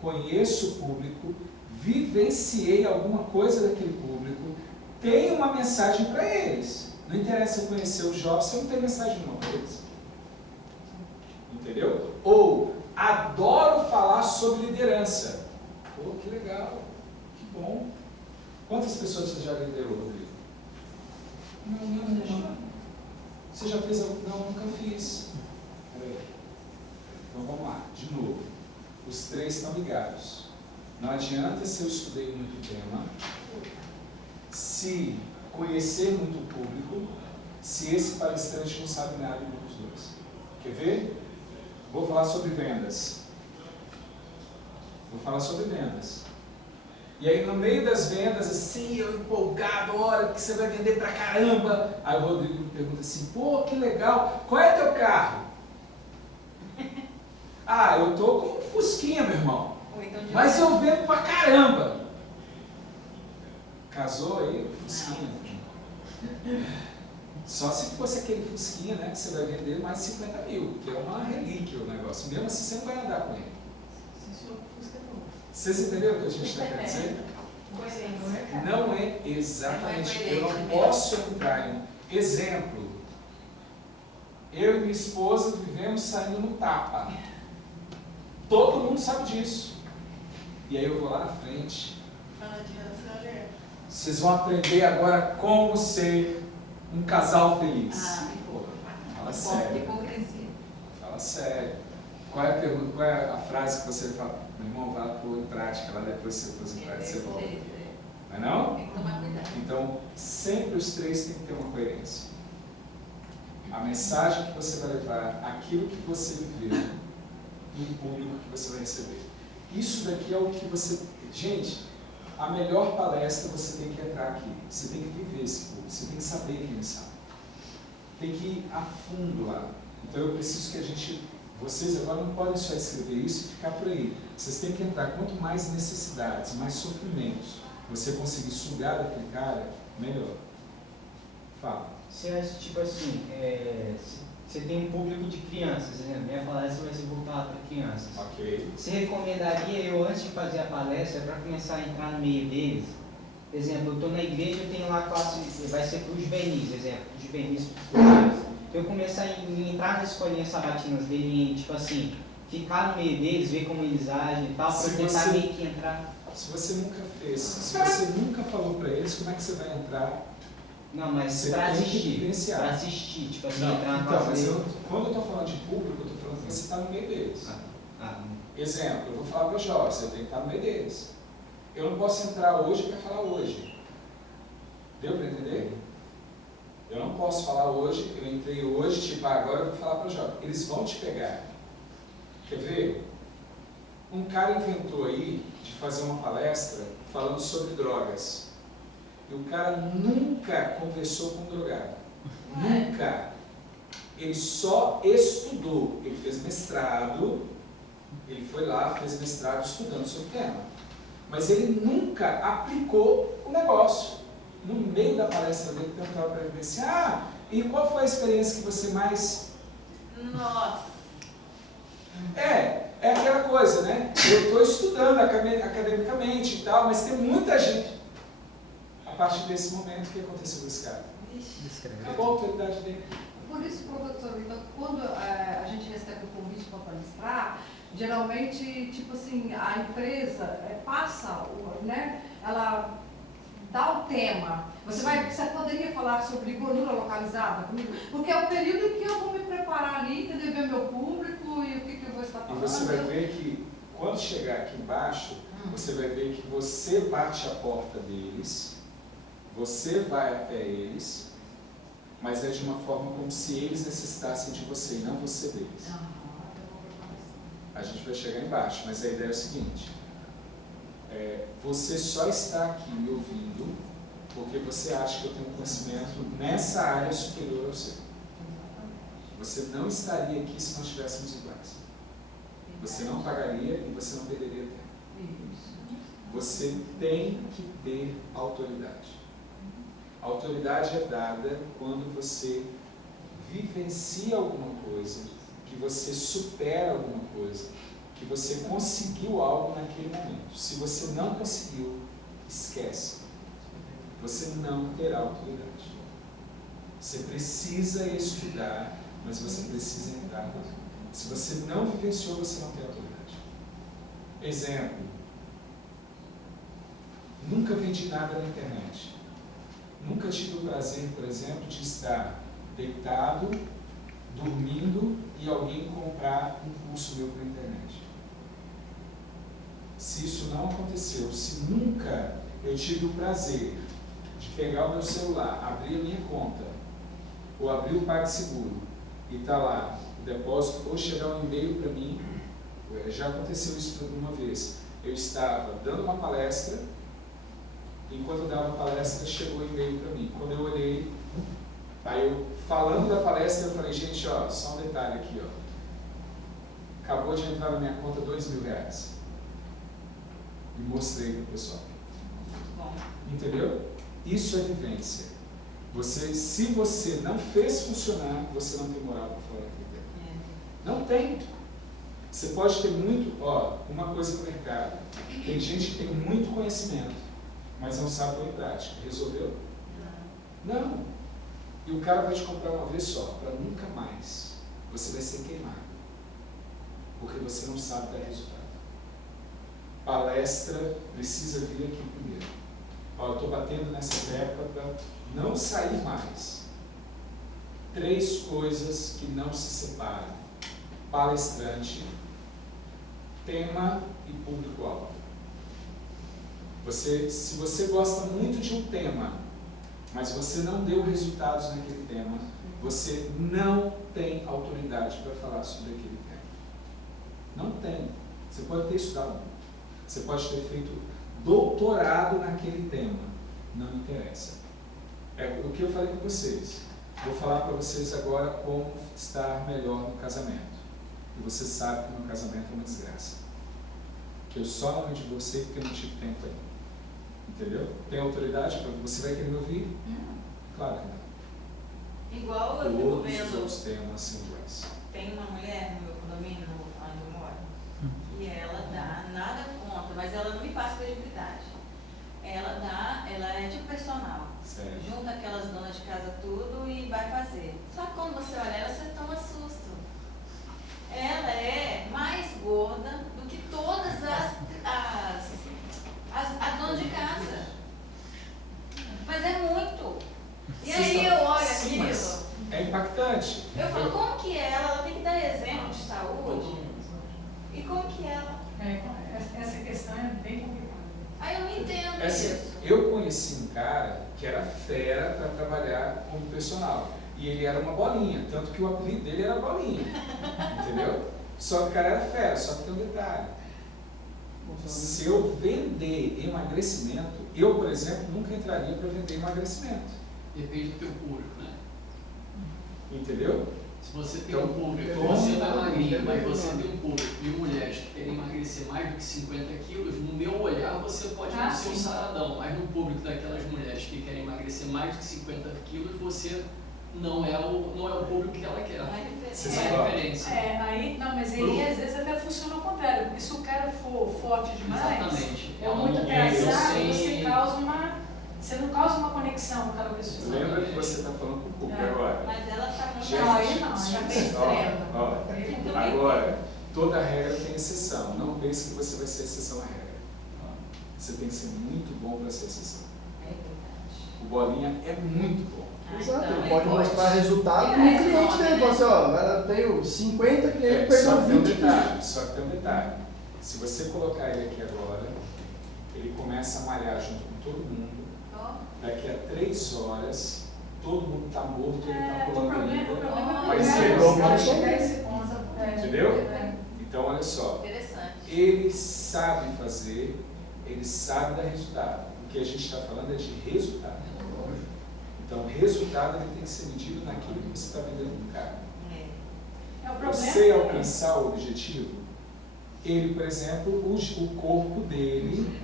conheço o público, vivenciei alguma coisa daquele público, tenho uma mensagem para eles. Não interessa eu conhecer os jovens se eu não tenho mensagem nenhuma para eles. Entendeu? Ou adoro falar sobre liderança. Pô, que legal, que bom. Quantas pessoas você já liderou, Rodrigo? Não. Você já fez algo? Não, nunca fiz. Peraí. Então vamos lá, de novo. Os três estão ligados. Não adianta se eu estudei muito o tema, se conhecer muito o público, se esse palestrante não sabe nada de um dos dois. Quer ver? Vou falar sobre vendas. E aí no meio das vendas, assim, eu empolgado, olha que você vai vender pra caramba. Aí o Rodrigo me pergunta assim, pô, que legal, qual é teu carro? Ah, eu tô com um Fusquinha, meu irmão. Mas eu vendo pra caramba. Casou aí? Fusquinha. Só se fosse aquele Fusquinha, né, que você vai vender mais 50 mil, que é uma relíquia o negócio. Mesmo assim, você não vai andar com ele. Vocês entenderam o que a gente está querendo dizer? Não é exatamente. Eu não posso entrar em exemplo. Eu e minha esposa vivemos saindo no tapa. Todo mundo sabe disso. E aí eu vou lá na frente. Vocês vão aprender agora como ser um casal feliz. Pô, fala sério. Fala sério. Qual é a pergunta? Qual é a frase que você fala? Meu irmão, vai pôr em prática, lá depois você pôs em prática, você volta. Não é não? Tem que tomar cuidado. Então, sempre os três têm que ter uma coerência. A mensagem que você vai levar, aquilo que você viveu, e o público que você vai receber. Isso daqui é o que você... Gente, a melhor palestra você tem que entrar aqui. Você tem que viver esse público, você tem que saber quem eles são. Tem que ir a fundo lá. Então eu preciso que a gente... Vocês agora não podem só escrever isso e ficar por aí. Vocês têm que entrar. Quanto mais necessidades, mais sofrimentos você conseguir sugar daquele cara, melhor. Fala. Você acha, tipo assim, você tem um público de crianças, né? Minha palestra vai ser voltada para crianças. Ok. Você recomendaria eu, antes de fazer a palestra, para começar a entrar no meio deles? Por exemplo, eu estou na igreja, eu tenho lá a classe, vai ser para os juvenis, exemplo, os juvenis culturais. Eu começar a entrar nas escolinhas sabatinas dele e, tipo assim, ficar no meio deles, ver como eles agem e tal, para eu tentar meio que entrar. Se você nunca fez, se você nunca falou para eles, como é que você vai entrar? Não, mas para assistir, tipo assim, não, entrar na então, classe mas deles. quando eu estou falando de público, eu estou falando que você está no meio deles. Ah. Exemplo, eu vou falar para os jovens, eu tenho que estar no meio deles. Eu não posso entrar hoje para falar hoje. Deu para entender? Eu não posso falar hoje, eu entrei hoje, tipo, agora eu vou falar para os jovens. Eles vão te pegar. Quer ver? Um cara inventou aí de fazer uma palestra falando sobre drogas. E o cara nunca conversou com um drogado. Nunca. Ele só estudou. Ele fez mestrado, ele foi lá, fez mestrado estudando sobre o tema. Mas ele nunca aplicou o negócio. No meio da palestra dele, perguntava para ele assim, e qual foi a experiência que você mais... Nossa! É aquela coisa, né? Eu estou estudando academicamente e tal, mas tem muita gente. A partir desse momento, o que aconteceu com esse cara? Acabou a autoridade dele. Por isso, professor, então, quando a gente recebe o convite para palestrar, geralmente, tipo assim, a empresa passa, né, ela dá o tema. Você poderia falar sobre gordura localizada comigo? Porque é o período em que eu vou me preparar ali, entender ver meu público e o que eu vou estar falando. E você vai ver que, quando chegar aqui embaixo, você vai ver que você bate a porta deles, você vai até eles, mas é de uma forma como se eles necessitassem de você e não você deles. A gente vai chegar embaixo, mas a ideia é o seguinte, você só está aqui me ouvindo porque você acha que eu tenho conhecimento nessa área superior ao seu. Você não estaria aqui se nós estivéssemos iguais. Você não pagaria e você não perderia tempo. Você tem que ter autoridade. A autoridade é dada quando você vivencia alguma coisa, que você supera alguma coisa, que você conseguiu algo naquele momento. Se você não conseguiu, esquece. Você não terá autoridade. Você precisa estudar, mas você precisa entrar. Se você não vivenciou, você não tem autoridade. Exemplo. Nunca vendi nada na internet. Nunca tive o prazer, por exemplo, de estar deitado, dormindo e alguém comprar um curso meu pela internet. Se isso não aconteceu, se nunca eu tive o prazer de pegar o meu celular, abrir a minha conta, ou abrir o PagSeguro, e está lá o depósito, ou chegar um e-mail para mim, já aconteceu isso uma vez, eu estava dando uma palestra, enquanto eu dava a palestra, chegou o e-mail para mim. Quando eu olhei, aí eu, falando da palestra, eu falei, gente, ó, só um detalhe aqui, ó. Acabou de entrar na minha conta R$2.000. E mostrei para o pessoal. Muito bom. Entendeu? Isso é vivência. Se você não fez funcionar, você não tem moral para falar aquilo dele. Não tem. Você pode ter muito, uma coisa no mercado. Tem gente que tem muito conhecimento, mas não sabe pôr em prática. Resolveu? Não. E o cara vai te comprar uma vez só, para nunca mais. Você vai ser queimado. Porque você não sabe dar resultado. Palestra precisa vir aqui primeiro. Eu estou batendo nessa tecla para não sair mais. 3 coisas que não se separam. Palestrante, tema e público-alvo. Se você gosta muito de um tema, mas você não deu resultados naquele tema, você não tem autoridade para falar sobre aquele tema. Não tem. Você pode ter estudado muito. Você pode ter feito doutorado naquele tema. Não interessa. É o que eu falei com vocês. Vou falar para vocês agora como estar melhor no casamento. E você sabe que meu casamento é uma desgraça. Que eu só não me divorciei porque eu não tive tempo ainda. Entendeu? Tem autoridade para você vai querer me ouvir? Claro que não. Igual eu fico Todos os vendo. outros temas são iguais. Tem uma mulher no meu condomínio, não vou falar onde eu moro, que ela dá nada contra, mas ela não me passa credibilidade. Ela é tipo personal. Sério. Junta aquelas donas de casa tudo e vai fazer. Só que quando você olha ela, você toma susto. Ela é mais gorda do que todas as donas de casa. Mas é muito. E aí eu olho Sim, aquilo. é impactante. Eu falo, como que ela tem que dar exemplo de saúde? E como que ela? Essa questão é bem complicada. Aí eu não entendo Assim, isso. eu conheci um cara que era fera para trabalhar como personal. E ele era uma bolinha, tanto que o apelido dele era bolinha. Entendeu? Só que o cara era fera, só que tem um detalhe. Se eu vender emagrecimento, eu, por exemplo, nunca entraria para vender emagrecimento. Depende do teu público, né? Entendeu? Se você tem Então, um público, então, você está então, magrinho, mas então, você tem um público de mulheres que querem emagrecer mais do que 50 quilos, no meu olhar você pode não ser um saradão, mas no público daquelas mulheres que querem emagrecer mais do que 50 quilos, você não é o público que ela quer. Não é Vocês diferente. falam. Referência. Mas aí às vezes até funciona ao contrário, porque se o cara for forte demais, Exatamente. é muito Eu engraçado, sei- você não causa uma conexão conexão com aquela pessoa. Lembra que você está falando com o público agora. Mas ela está muito Gente, Não, aí não, já aí bem não. extrema. Ó, agora, toda regra tem exceção. Não pense que você vai ser exceção à regra. Você tem que ser muito bom para ser exceção. É verdade. O Bolinha é muito bom. Exato, então, ele pode mostrar resultado É, no cliente é, dele. Fala assim, ó, eu tenho 50 clientes, Só que perdeu tem um 20 detalhe, só que tem um detalhe. Se você colocar ele aqui agora, ele começa a malhar junto com todo mundo. Daqui a 3 horas, todo mundo está morto, ele está O pulando problema ainda. é Vai que ser eu bom, acho que é esse ponto. Entendeu? Então, olha só. Interessante. Ele sabe fazer, ele sabe dar resultado. O que a gente está falando é de resultado. Então, o resultado ele tem que ser medido naquilo que você está vendendo para o cara. É o problema. Você alcançar o objetivo, ele, por exemplo, o corpo dele,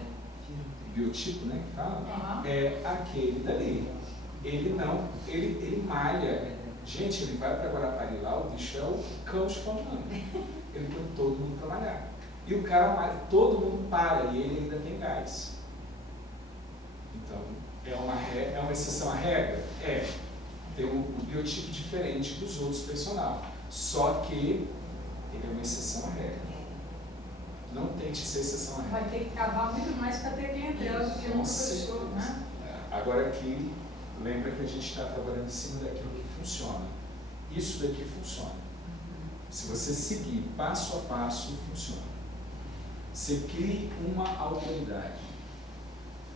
biotipo, né, que fala, é aquele dali. Ele não, ele malha. Gente, ele vai para Guarapari lá, o bicho é o cão espontâneo. Ele põe todo mundo para malhar. E o cara malha, todo mundo para e ele ainda tem gás. Então, é uma exceção à regra? É. Tem um biotipo diferente dos outros personal. Só que ele é uma exceção à regra. Não tente ser exceção à regra. Vai ter que cavar muito mais para ter clientela do que uma pessoa, né? Agora aqui, lembra que a gente está trabalhando em cima daquilo que funciona. Isso daqui funciona. Se você seguir passo a passo, funciona. Você crie uma autoridade.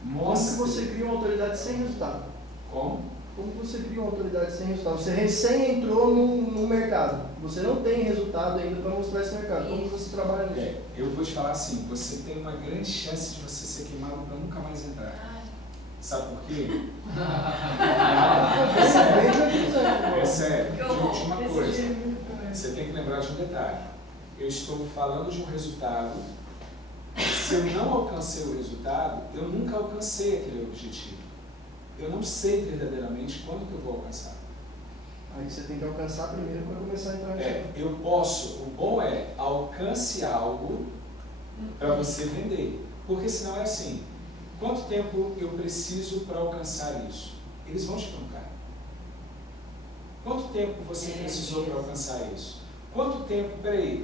Como que você cria uma autoridade sem resultado? Como? Como que você cria uma autoridade sem resultado? Você recém entrou no mercado. Você não tem resultado ainda para mostrar esse mercado. Como que você trabalha nisso? Eu vou te falar assim, você tem uma grande chance de você ser queimado para nunca mais entrar. Sabe por quê? É sério. Gente, uma coisa. Você tem que lembrar de um detalhe. Eu estou falando de um resultado. Se eu não alcancei o resultado, eu nunca alcancei aquele objetivo. Eu não sei verdadeiramente quando que eu vou alcançar. Aí você tem que alcançar primeiro para começar a entrar nisso. Eu posso, o bom é alcance algo para você vender. Porque senão é assim, quanto tempo eu preciso para alcançar isso? Eles vão te perguntar. Quanto tempo você precisou para alcançar isso? Quanto tempo, peraí,